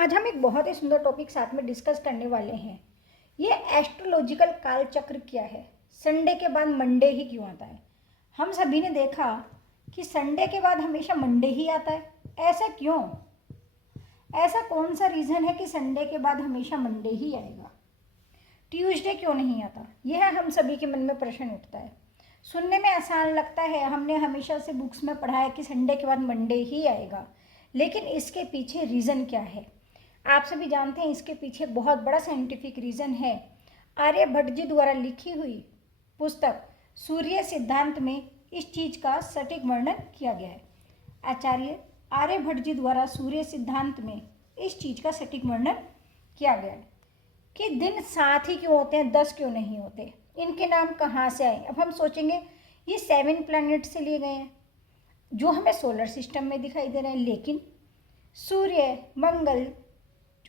आज हम एक बहुत ही सुंदर टॉपिक साथ में डिस्कस करने वाले हैं। ये एस्ट्रोलॉजिकल काल चक्र क्या है, संडे के बाद मंडे ही क्यों आता है। हम सभी ने देखा कि संडे के बाद हमेशा मंडे ही आता है, ऐसा क्यों? ऐसा कौन सा रीज़न है कि संडे के बाद हमेशा मंडे ही आएगा, ट्यूसडे क्यों नहीं आता? यह हम सभी के मन में प्रश्न उठता है। सुनने में आसान लगता है, हमने हमेशा से बुक्स में पढ़ा है कि संडे के बाद मंडे ही आएगा, लेकिन इसके पीछे रीज़न क्या है आप सभी जानते हैं। इसके पीछे बहुत बड़ा साइंटिफिक रीज़न है। आर्यभट्ट जी द्वारा लिखी हुई पुस्तक सूर्य सिद्धांत में इस चीज़ का सटीक वर्णन किया गया है। आचार्य आर्यभट्ट जी द्वारा सूर्य सिद्धांत में इस चीज़ का सटीक वर्णन किया गया है कि दिन 7 ही क्यों होते हैं, 10 क्यों नहीं होते, इनके नाम कहाँ से आए। अब हम सोचेंगे ये 7 प्लैनेट से लिए गए हैं जो हमें सोलर सिस्टम में दिखाई दे रहे हैं, लेकिन सूर्य, मंगल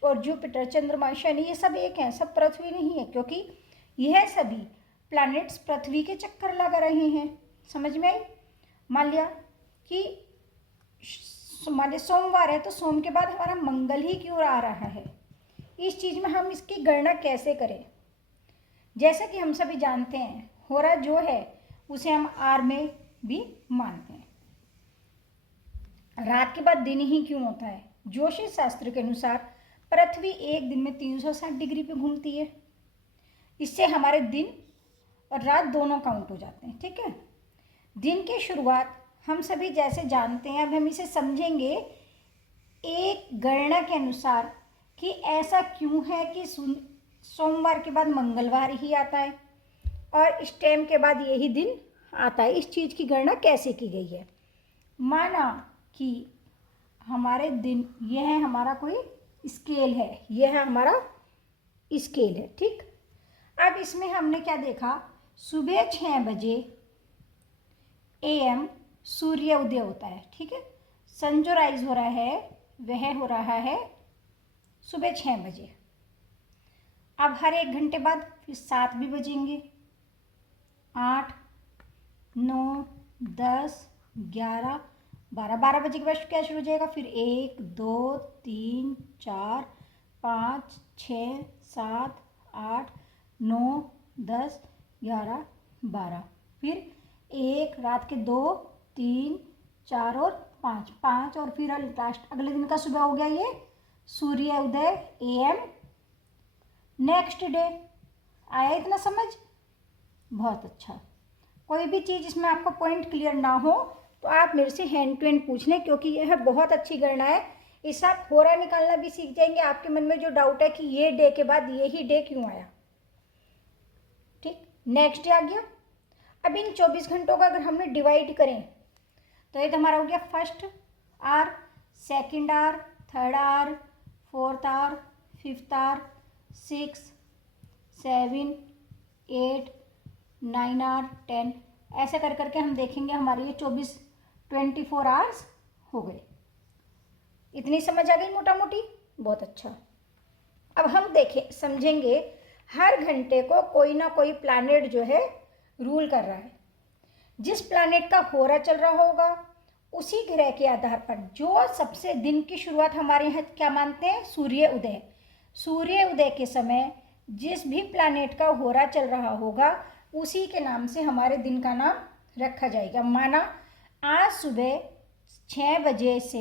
और जुपिटर, चंद्रमा, शनि ये सब एक हैं, सब पृथ्वी नहीं है, क्योंकि यह सभी प्लैनेट्स पृथ्वी के चक्कर लगा रहे हैं। समझ में आई? मान लिया कि सोमवार है तो सोम के बाद हमारा मंगल ही क्यों आ रहा है, इस चीज़ में हम इसकी गणना कैसे करें। जैसा कि हम सभी जानते हैं, होरा जो है उसे हम आर में भी मानते हैं। रात के बाद दिन ही क्यों होता है? ज्योतिष शास्त्र के अनुसार पृथ्वी एक दिन में 360 डिग्री पे घूमती है। इससे हमारे दिन और रात दोनों काउंट हो जाते हैं। ठीक है, दिन की शुरुआत हम सभी जैसे जानते हैं, अब हम इसे समझेंगे एक गणना के अनुसार कि ऐसा क्यों है कि सोमवार के बाद मंगलवार ही आता है और इस टाइम के बाद यही दिन आता है। इस चीज़ की गणना कैसे की गई है? माना कि हमारे दिन, यह है हमारा कोई स्केल है, यह है हमारा स्केल है। ठीक, अब इसमें हमने क्या देखा, सुबह 6 बजे AM सूर्य उदय होता है। ठीक है, सन जो राइज हो रहा है वह हो रहा है सुबह 6 बजे। अब हर 1 घंटे बाद फिर 7 भी बजेंगे, 8, 9, 10, 11, 12 बजे के बाद क्या शुरू हो जाएगा, फिर 1, 2, 3, 4, 5, 6, 7, 8, 9, 10, 11, 12, फिर 1, रात के 2, 3, 4 और 5 और फिर लास्ट अगले दिन का सुबह हो गया ये सूर्य उदय AM। नेक्स्ट डे आया, इतना समझ? बहुत अच्छा। कोई भी चीज़ इसमें आपका पॉइंट क्लियर ना हो तो आप मेरे से हैंड टू हैंड पूछ लें, क्योंकि यह बहुत अच्छी गणना है। इससे आप होरा निकालना भी सीख जाएंगे। आपके मन में जो डाउट है कि ये डे के बाद ये ही डे क्यों आया, ठीक, नेक्स्ट डे आ गया। अब इन 24 घंटों का अगर हमने डिवाइड करें तो ये तो हमारा हो गया first hour, second hour, third hour, fourth hour, fifth hour, 6, 7, 8, 9 hour, 10, ऐसे कर करके हम देखेंगे हमारे ये 24 आवर्स हो गए। इतनी समझ आ गई मोटा मोटी? बहुत अच्छा। अब हम देखें, समझेंगे हर घंटे को कोई ना कोई प्लैनेट जो है रूल कर रहा है। जिस प्लैनेट का होरा चल रहा होगा उसी ग्रह के आधार पर जो सबसे दिन की शुरुआत हमारे यहाँ क्या मानते हैं, सूर्य उदय। सूर्य उदय के समय जिस भी प्लैनेट का होरा चल रहा होगा उसी के नाम से हमारे दिन का नाम रखा जाएगा। माना आज सुबह 6 बजे से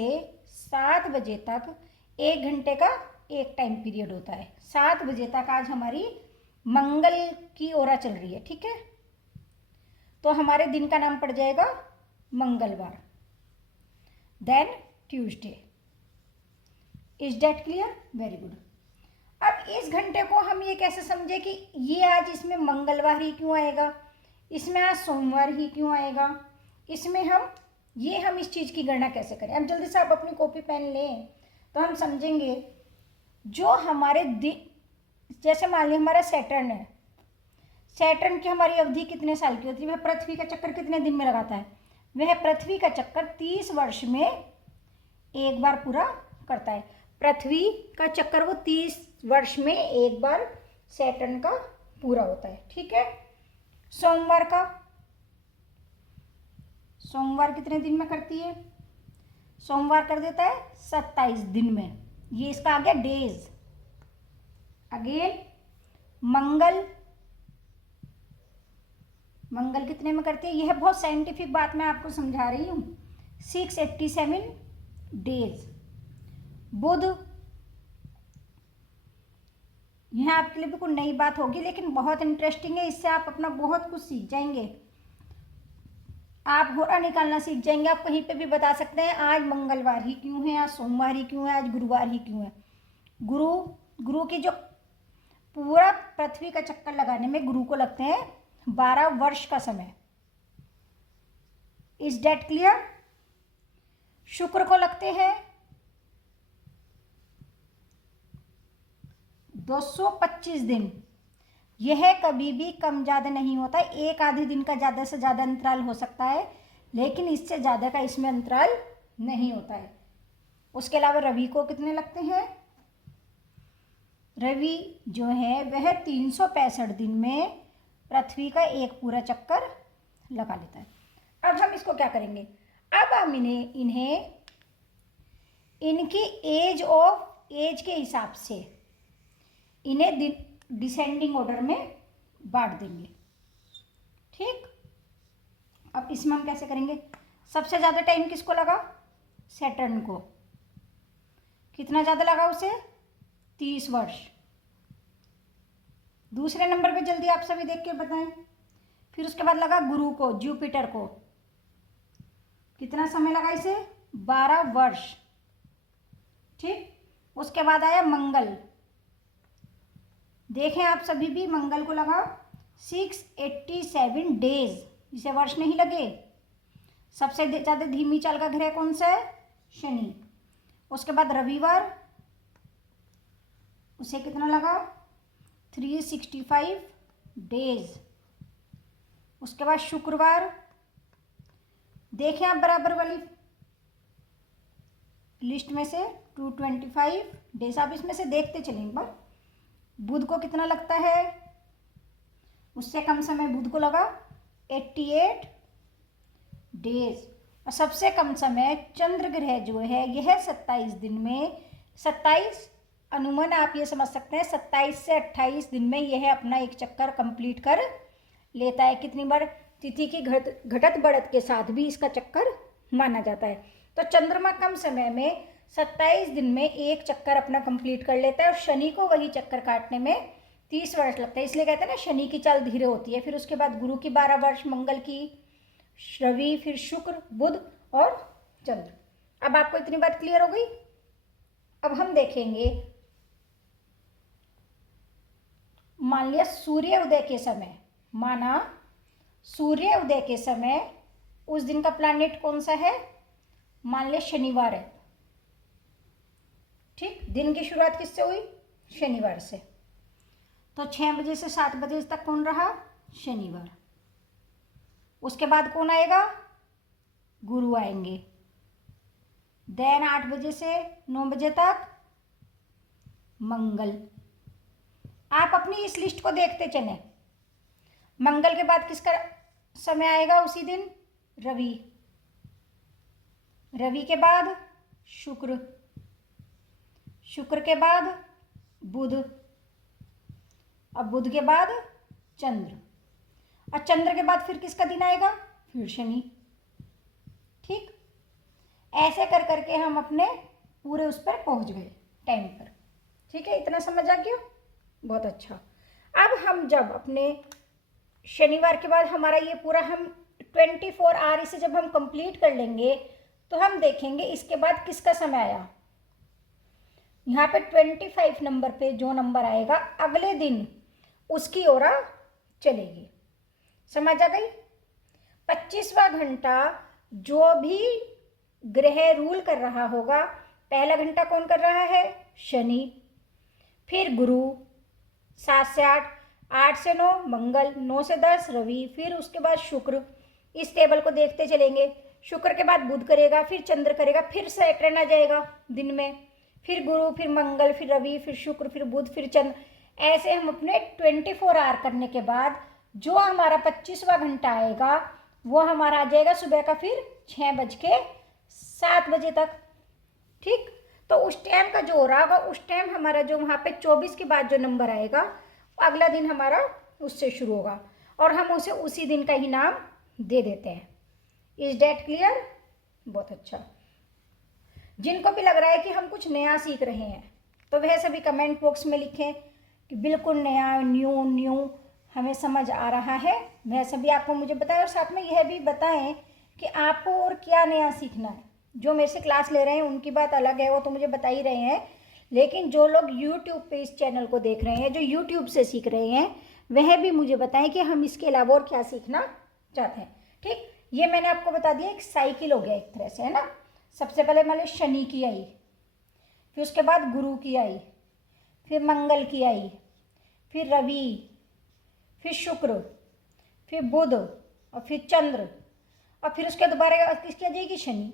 7 बजे तक 1 घंटे का एक टाइम पीरियड होता है। 7 बजे तक आज हमारी मंगल की ओरा चल रही है। ठीक है, तो हमारे दिन का नाम पड़ जाएगा मंगलवार, then Tuesday. Is that clear? Very good. अब इस घंटे को हम ये कैसे समझे कि ये आज इसमें मंगलवार ही क्यों आएगा, इसमें आज सोमवार ही क्यों आएगा, इसमें हम इस चीज़ की गणना कैसे करें। अब जल्दी से आप अपनी कॉपी पेन लें तो हम समझेंगे। जो हमारे दिन, जैसे मान लीजिए हमारा सैटर्न है, सैटर्न की हमारी अवधि कितने साल की होती है, वह पृथ्वी का चक्कर कितने दिन में लगाता है, वह पृथ्वी का चक्कर 30 वर्ष में एक बार पूरा करता है। पृथ्वी का चक्कर वो 30 वर्ष में एक बार सैटर्न का पूरा होता है। ठीक है, सोमवार कितने दिन में करती है? सोमवार कर देता है 27 दिन में। ये इसका आ गया डेज। अगेन मंगल, मंगल कितने में करते हैं, यह बहुत साइंटिफिक बात मैं आपको समझा रही हूँ। 687 डेज। बुध, यह आपके लिए बिल्कुल नई बात होगी लेकिन बहुत इंटरेस्टिंग है, इससे आप अपना बहुत कुछ सीख जाएंगे। आप होरा निकालना सीख जाएंगे। आप कहीं पे भी बता सकते हैं आज मंगलवार ही क्यों है, आज सोमवार ही क्यों है, आज गुरुवार ही क्यों है। गुरु की जो पूरा पृथ्वी का चक्कर लगाने में गुरु को लगते हैं 12 वर्ष का समय। Is that clear? शुक्र को लगते हैं 225 दिन। यह कभी भी कम ज़्यादा नहीं होता, एक आधे दिन का ज़्यादा से ज़्यादा अंतराल हो सकता है लेकिन इससे ज़्यादा का इसमें अंतराल नहीं होता है। उसके अलावा रवि को कितने लगते हैं, रवि जो है वह 365 दिन में पृथ्वी का एक पूरा चक्कर लगा लेता है। अब हम इसको क्या करेंगे, अब हम इन्हें इनकी एज के हिसाब से इन्हें डिसेंडिंग ऑर्डर में बांट देंगे। ठीक, अब इसमें हम कैसे करेंगे, सबसे ज़्यादा टाइम किसको लगा, सैटर्न को। कितना ज़्यादा लगा उसे, 30 वर्ष। दूसरे नंबर पे जल्दी आप सभी देख के बताएं। फिर उसके बाद लगा गुरु को, जुपिटर को। कितना समय लगा इसे, 12 वर्ष। ठीक, उसके बाद आया मंगल। देखें आप सभी भी, मंगल को लगा 687 डेज, इसे वर्ष नहीं लगे। सबसे ज़्यादा धीमी चाल का ग्रह कौन सा है, शनि। उसके बाद रविवार, उसे कितना लगा, 365 डेज। उसके बाद शुक्रवार, देखें आप बराबर वाली लिस्ट में से 225 डेज, आप इसमें से देखते चलें एक बार। बुध को कितना लगता है, उससे कम समय बुध को लगा 88 डेज। और सबसे कम समय चंद्र ग्रह जो है यह 27 दिन में, 27 अनुमान आप ये समझ सकते हैं 27 से 28 दिन में यह अपना एक चक्कर कंप्लीट कर लेता है। कितनी बार, तिथि की घटत बढ़त के साथ भी इसका चक्कर माना जाता है। तो चंद्रमा कम समय में 27 दिन में एक चक्कर अपना कंप्लीट कर लेता है और शनि को वही चक्कर काटने में 30 वर्ष लगता है। इसलिए कहते हैं ना शनि की चाल धीरे होती है। फिर उसके बाद गुरु की 12 वर्ष, मंगल की, रवि, फिर शुक्र, बुध और चंद्र। अब आपको इतनी बात क्लियर हो गई। अब हम देखेंगे, मान लिया सूर्य उदय के समय, माना सूर्य उदय के समय उस दिन का प्लैनेट कौन सा है, मान लिया शनिवार है। ठीक, दिन की शुरुआत किससे हुई, शनिवार से। तो 6 बजे से 7 बजे तक कौन रहा, शनिवार। उसके बाद कौन आएगा, गुरु आएंगे। देन 8 बजे से 9 बजे तक मंगल। आप अपनी इस लिस्ट को देखते चलें। मंगल के बाद किसका समय आएगा उसी दिन, रवि। रवि के बाद शुक्र, शुक्र के बाद बुध, अब बुध के बाद चंद्र, और चंद्र के बाद फिर किसका दिन आएगा, फिर शनि। ठीक, ऐसे कर करके हम अपने पूरे उस पर पहुंच गए टाइम पर। ठीक है, इतना समझ आ गया, बहुत अच्छा। अब हम जब अपने शनिवार के बाद हमारा ये पूरा हम 24 आवर इसे जब हम कंप्लीट कर लेंगे तो हम देखेंगे इसके बाद किसका समय आया। यहाँ पे 25 नंबर पे जो नंबर आएगा अगले दिन उसकी ओर चलेगी। समझ आ गई। 25वां घंटा जो भी ग्रह रूल कर रहा होगा, पहला घंटा कौन कर रहा है, शनि, फिर गुरु, 7 से 8, 8 से 9 मंगल, 9 से 10 रवि, फिर उसके बाद शुक्र। इस टेबल को देखते चलेंगे। शुक्र के बाद बुध करेगा, फिर चंद्र करेगा, फिर सैटर्न आ जाएगा दिन में, फिर गुरु, फिर मंगल, फिर रवि, फिर शुक्र, फिर बुध, फिर चंद्र। ऐसे हम अपने 24 आवर करने के बाद जो हमारा 25वां घंटा आएगा वो हमारा आ जाएगा सुबह का फिर 6 बज के 7 बजे तक। ठीक, तो उस टाइम का जो हो रहा होगा, उस टाइम हमारा जो वहाँ पे 24 के बाद जो नंबर आएगा अगला दिन हमारा उससे शुरू होगा और हम उसे उसी दिन का ही नाम दे देते हैं। Is that clear? बहुत अच्छा। जिनको भी लग रहा है कि हम कुछ नया सीख रहे हैं तो वह सभी कमेंट बॉक्स में लिखें कि बिल्कुल नया, न्यू हमें समझ आ रहा है। वह सभी आपको मुझे बताएं और साथ में यह भी बताएं कि आपको और क्या नया सीखना है। जो मेरे से क्लास ले रहे हैं उनकी बात अलग है, वो तो मुझे बता ही रहे हैं, लेकिन जो लोग यूट्यूब पे इस चैनल को देख रहे हैं, जो यूट्यूब से सीख रहे हैं, वह भी मुझे बताएं कि हम इसके अलावा और क्या सीखना चाहते हैं। ठीक, ये मैंने आपको बता दिया, एक साइकिल हो गया एक तरह से, है ना। सबसे पहले मान लो शनि की आई, फिर उसके बाद गुरु की आई, फिर मंगल की आई, फिर रवि, फिर शुक्र, फिर बुध और फिर चंद्र और फिर उसके दोबारा किसकी आ जाएगी? शनि।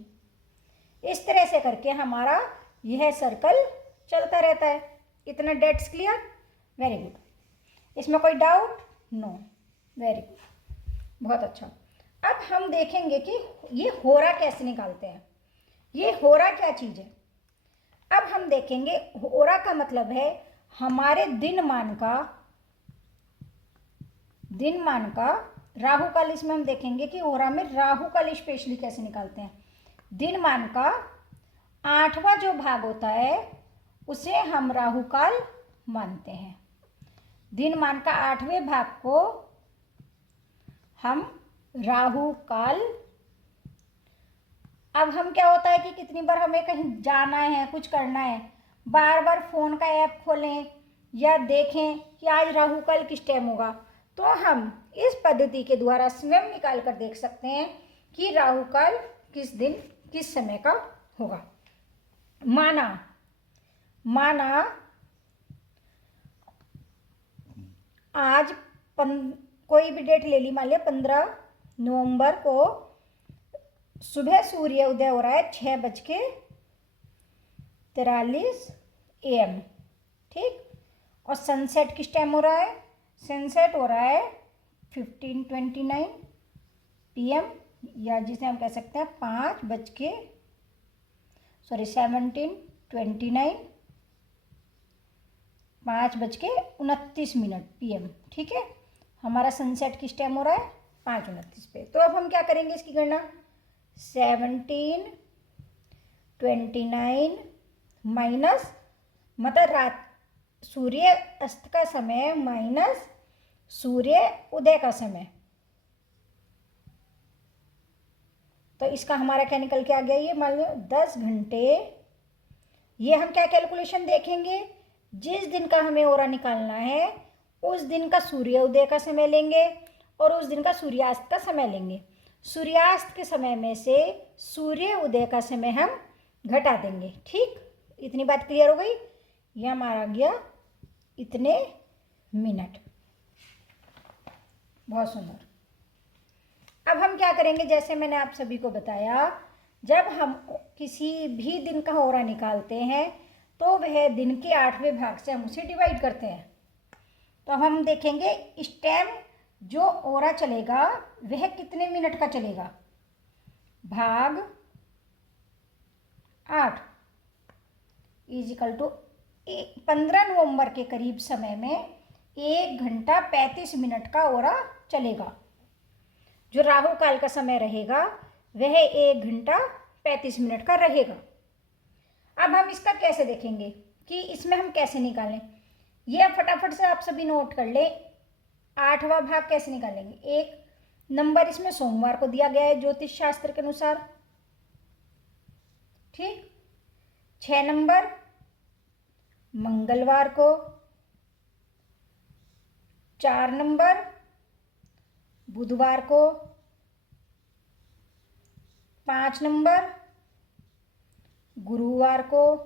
इस तरह से करके हमारा यह सर्कल चलता रहता है। इतना डेट्स क्लियर? Very good. इसमें कोई डाउट? नो। वेरी गुड, बहुत अच्छा। अब हम देखेंगे कि ये होरा कैसे निकालते हैं। ये होरा क्या चीज़ है? अब हम देखेंगे होरा का मतलब है हमारे दिनमान का राहु काल। इसमें हम देखेंगे कि होरा में राहु काल स्पेशली कैसे निकालते हैं। दिनमान का 8वां जो भाग होता है उसे हम राहु काल मानते हैं। दिनमान का 8वें भाग को हम राहु काल। अब हम क्या होता है कि कितनी बार हमें कहीं जाना है, कुछ करना है, बार बार फ़ोन का ऐप खोलें या देखें कि आज राहु काल किस टाइम होगा, तो हम इस पद्धति के द्वारा स्वयं निकाल कर देख सकते हैं कि राहु काल किस दिन किस समय का होगा। माना आज कोई भी डेट ले ली, मान लिया 15 नवंबर को सुबह सूर्य उदय हो रहा है 6:43 AM, ठीक। और सनसेट किस टाइम हो रहा है? सनसेट हो रहा है 15:29 PM, या जिसे हम कह सकते हैं 17:29 5:29 PM, ठीक है। हमारा सनसेट किस टाइम हो रहा है? 5:29 पे। तो अब हम क्या करेंगे इसकी गणना? 17:29 माइनस, मतलब रात सूर्य अस्त का समय माइनस सूर्य उदय का समय, तो इसका हमारा क्या निकल के आ गया? ये मान लो 10 घंटे। ये हम क्या कैलकुलेशन देखेंगे? जिस दिन का हमें ओरा निकालना है उस दिन का सूर्य उदय का समय लेंगे और उस दिन का सूर्यास्त का समय लेंगे। सूर्यास्त के समय में से सूर्य उदय का समय हम घटा देंगे, ठीक। इतनी बात क्लियर हो गई? यह हमारा गया इतने मिनट। बहुत सुंदर। अब हम क्या करेंगे, जैसे मैंने आप सभी को बताया, जब हम किसी भी दिन का ओरा निकालते हैं तो वह दिन के 8वें भाग से हम उसे डिवाइड करते हैं। तो हम देखेंगे इस टाइम जो ओरा चलेगा वह कितने मिनट का चलेगा। भाग 8 इजिकल टू 15 नवंबर के करीब समय में 1 घंटा 35 मिनट का ओरा चलेगा। जो राहु काल का समय रहेगा वह 1 घंटा 35 मिनट का रहेगा। अब हम इसका कैसे देखेंगे कि इसमें हम कैसे निकालें, ये फटाफट से आप सभी नोट कर लें। 8वां भाग कैसे निकालेंगे? 1 नंबर इसमें सोमवार को दिया गया है ज्योतिष शास्त्र के अनुसार, ठीक। 6 नंबर मंगलवार को, 4 नंबर बुधवार को, 5 नंबर गुरुवार को,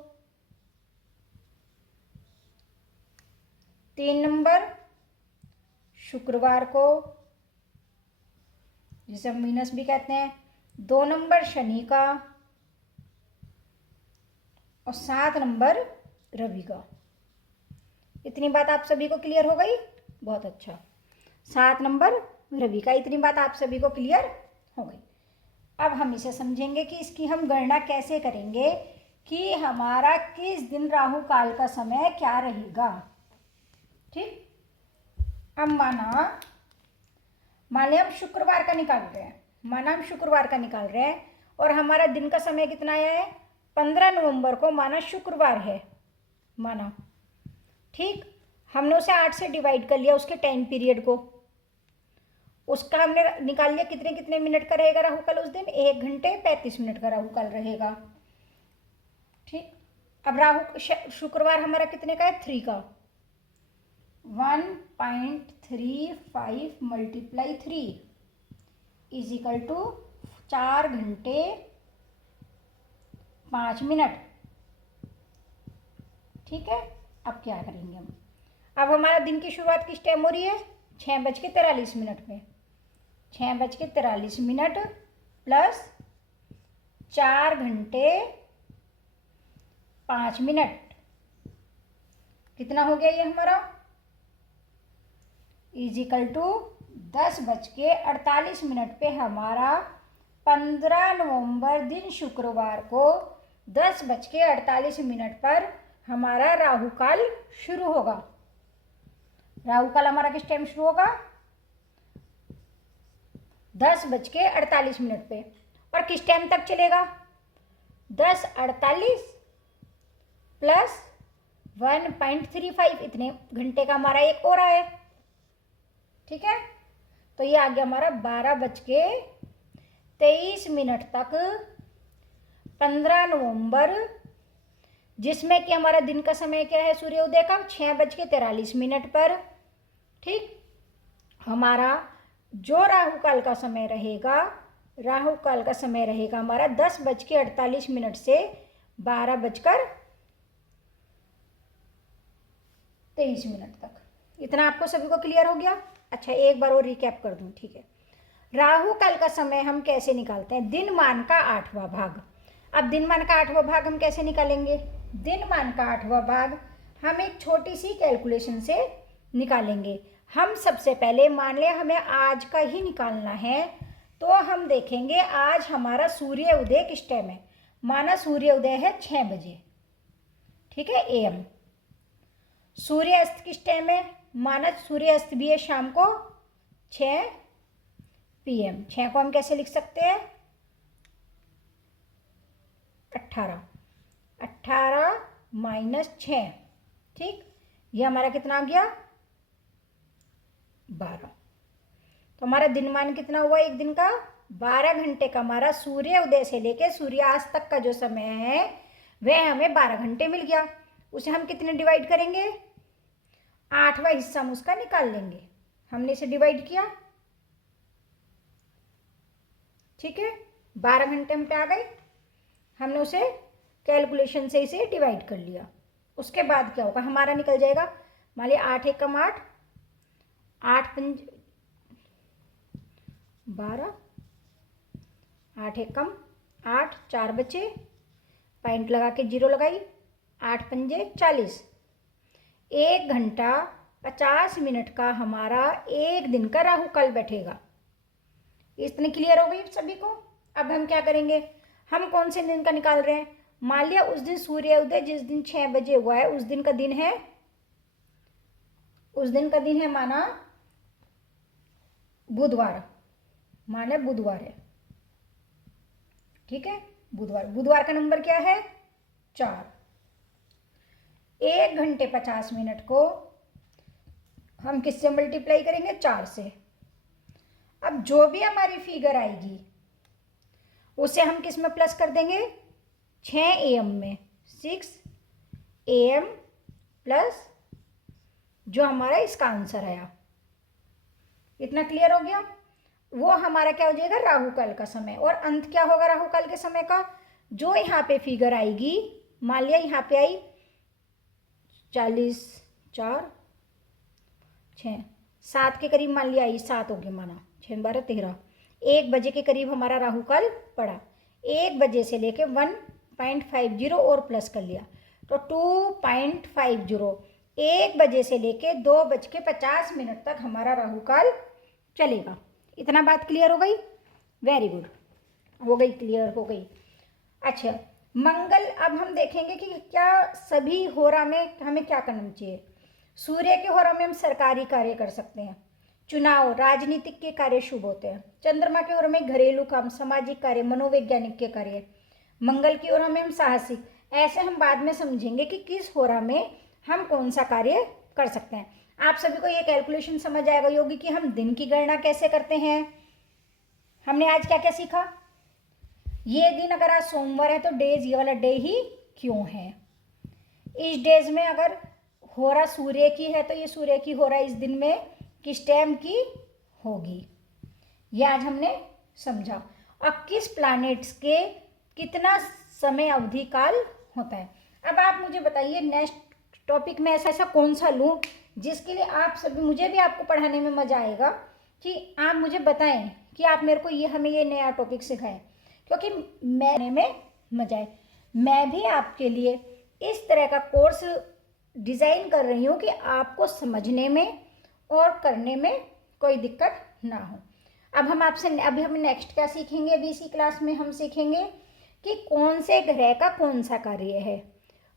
3 नंबर शुक्रवार को, जिसे हम वीनस भी कहते हैं, 2 नंबर शनि का और 7 नंबर रवि का। इतनी बात आप सभी को क्लियर हो गई? बहुत अच्छा। 7 नंबर रवि का, इतनी बात आप सभी को क्लियर हो गई। अब हम इसे समझेंगे कि इसकी हम गणना कैसे करेंगे कि हमारा किस दिन राहु काल का समय क्या रहेगा। ठीक, अब मान लिया हम शुक्रवार का निकाल रहे हैं, माना हम शुक्रवार का निकाल रहे हैं और हमारा दिन का समय कितना आया है, 15 नवंबर को माना शुक्रवार है माना। ठीक, हमने उसे 8 से डिवाइड कर लिया उसके टाइम पीरियड को, उसका हमने निकाल लिया कितने कितने मिनट का रहेगा राहु काल उस दिन, 1 घंटे 35 मिनट का राहु काल रहेगा। ठीक, अब शुक्रवार हमारा कितने का है, 3 का, 1.35 मल्टीप्लाई 3 इज इक्वल टू 4 घंटे 5 मिनट। ठीक है, अब क्या करेंगे हम, अब हमारा दिन की शुरुआत किस टाइम हो रही है, 6:43 में, 6:43 प्लस 4 घंटे 5 मिनट, कितना हो गया ये हमारा, इज इक्वल टू 10:48 पे हमारा 15 नवंबर दिन शुक्रवार को 10:48 पर हमारा राहु काल शुरू होगा। राहु काल हमारा किस टाइम शुरू होगा, 10:48 पे, और किस टाइम तक चलेगा, 10:48 प्लस 1.35 इतने घंटे का हमारा एक और आया। ठीक है, तो ये आ गया हमारा 12:23 तक 15 नवंबर, जिसमें कि हमारा दिन का समय क्या है सूर्योदय का, 6:43 पर। ठीक, हमारा जो राहु काल का समय रहेगा, राहु काल का समय रहेगा हमारा 10:48 से 12:23 तक। इतना आपको सभी को क्लियर हो गया। अच्छा, एक बार और रिकैप कर दूं। ठीक है, राहु काल का समय हम कैसे निकालते हैं, दिनमान का 8वां भाग। अब दिनमान का 8वां भाग हम कैसे निकालेंगे, दिनमान का 8वां भाग हम एक छोटी सी कैलकुलेशन से निकालेंगे। हम सबसे पहले मान लें हमें आज का ही निकालना है, तो हम देखेंगे आज हमारा सूर्य उदय किस टाइम है, माना सूर्य उदय है 6 बजे। ठीक है, AM। सूर्य अस्त किस टाइम है, माना सूर्य अस्त भी है शाम को 6 PM। 6 को हम कैसे लिख सकते हैं, 18 माइनस 6। ठीक, ये हमारा कितना आ गया, 12। तो हमारा दिनमान कितना हुआ एक दिन का, 12 घंटे का हमारा सूर्य उदय से लेके सूर्यास्त तक का जो समय है वह हमें 12 घंटे मिल गया। उसे हम कितने डिवाइड करेंगे, 8वां हिस्सा हम उसका निकाल लेंगे। हमने इसे डिवाइड किया, ठीक है, 12 घंटे हम पे आ गए, हमने उसे कैलकुलेशन से इसे डिवाइड कर लिया। उसके बाद क्या होगा, हमारा निकल जाएगा, मान लिया 8 एकम 8, 8 पंज 12, 8 एकम 8, 4 बचे, पॉइंट लगा के 0 लगाई, 8 पंजे 40, 1 घंटा 50 मिनट का हमारा एक दिन का राहु काल बैठेगा। इतनी क्लियर हो गई सभी को। अब हम क्या करेंगे, हम कौन से दिन का निकाल रहे हैं, मान लिया उस दिन सूर्य उदय जिस दिन 6 बजे हुआ है उस दिन का दिन है, उस दिन का दिन है माना बुधवार, माना बुधवार है। ठीक है, बुधवार, बुधवार का नंबर क्या है, 4। 1 घंटे 50 मिनट को हम किससे मल्टीप्लाई करेंगे, 4 से। अब जो भी हमारी फिगर आएगी उसे हम किस में प्लस कर देंगे, 6 AM में, 6 AM प्लस जो हमारा इसका आंसर आया। इतना क्लियर हो गया। वो हमारा क्या हो जाएगा, राहु काल का समय। और अंत क्या होगा राहु काल के समय का, जो यहाँ पे फिगर आएगी, मान लिया यहाँ पे आई 40, 4, 6, 7 के करीब मान लिया आई, 7 हो गया माना, 6 12 13, 1 बजे के करीब हमारा राहु काल पड़ा। 1 बजे से लेके 1.50 और प्लस कर लिया तो 2.50, 1 बजे से लेके 2:50 तक हमारा राहु काल चलेगा। इतना बात क्लियर हो गई, वेरी गुड, हो गई, क्लियर हो गई। अच्छा, मंगल, अब हम देखेंगे कि क्या सभी होरा में हमें क्या करना चाहिए। सूर्य के होरा में हम सरकारी कार्य कर सकते हैं, चुनाव, राजनीतिक के कार्य शुभ होते हैं। चंद्रमा के होरा में घरेलू काम, सामाजिक कार्य, मनोवैज्ञानिक के कार्य। मंगल की ओर में हम साहसिक। ऐसे हम बाद में समझेंगे कि किस होरा में हम कौन सा कार्य कर सकते हैं। आप सभी को ये कैलकुलेशन समझ आएगा योगी कि हम दिन की गणना कैसे करते हैं। हमने आज क्या क्या सीखा। ये दिन अगर आज सोमवार है तो डेज ये वाला डे ही क्यों है। इस डेज में अगर होरा सूर्य की है तो ये सूर्य की होरा इस दिन में किस टाइम की होगी, ये आज हमने समझा। और किस प्लैनेट्स के कितना समय अवधि काल होता है। अब आप मुझे बताइए नेक्स्ट टॉपिक में ऐसा कौन सा लूँ जिसके लिए आप सभी, मुझे भी आपको पढ़ाने में मज़ा आएगा कि आप मुझे बताएं कि आप मेरे को ये हमें ये नया टॉपिक सिखाएं, क्योंकि मैंने में मजा आए। मैं भी आपके लिए इस तरह का कोर्स डिज़ाइन कर रही हूँ कि आपको समझने में और करने में कोई दिक्कत ना हो। अब हम आपसे अभी हम नेक्स्ट क्या सीखेंगे। अभी इसी क्लास में हम सीखेंगे कि कौन से ग्रह का कौन सा कार्य है,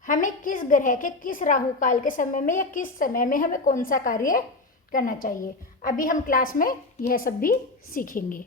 हमें किस ग्रह के किस राहु काल के समय में या किस समय में हमें कौन सा कार्य करना चाहिए। अभी हम क्लास में यह सब भी सीखेंगे।